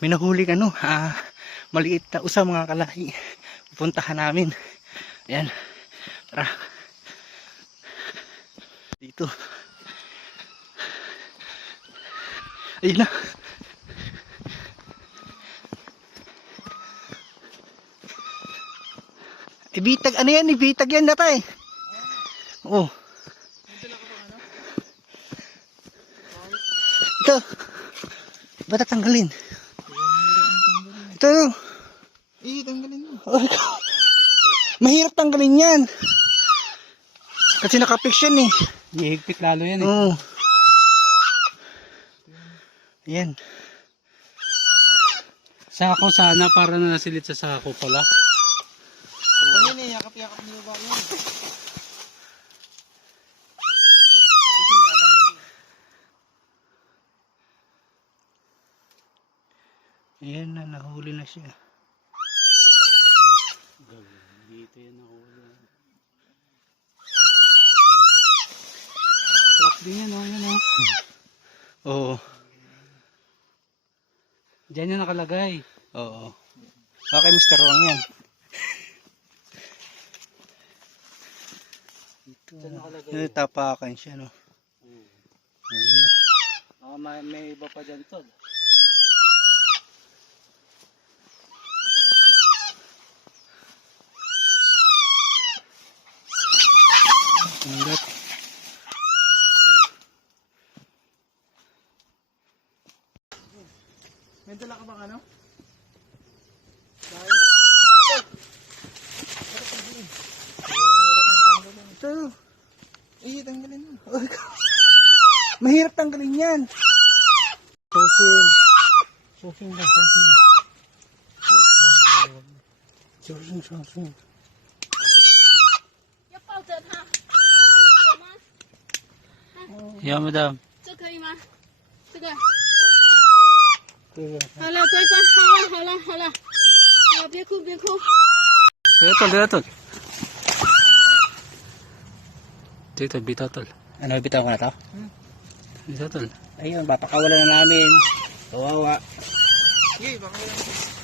may nahuling maliit na usa mga kalahi. Pupuntahan namin. Ayan. Tara. Dito. Ayun na. Ibitag, ano yan? Ibitag yan natay. Oh. Ito. Ba't tatanggalin? Ito. Tanggalin mo. Mahirap tanggalin yan. Kasi nakapix yan eh. Ihigpit lalo yan eh. Oo. Ayan. Sako sana para na nasilit sa sako pala. Kanina, yakap-yakap niyo ba yun? Ayan na, nahuli na siya. Dito yan nahuli. Trap din yan, yan o. Oo. Diyan yan nakalagay. Oo. Okay, Mr. Wang yan. Diyan nakalagay. Tapakan siya, no? Galing, no? May iba pa dyan tol. Ingat. May dala ka bang ano? Ito. Tanggalin mo. Mahirap tanggalin yan. Susin. Susin ba? Susin ba? Susun. 要抱着它，有吗？ Yeah, madam. 这可以吗？这个 Kaya. 好了，乖乖，好了，好，别哭。 Dito tol. Dito, bita tol. Ano, bitaw ko na to? Dito tol. Ayun, papakawalan na namin. Kawawa. Sige, baka yan.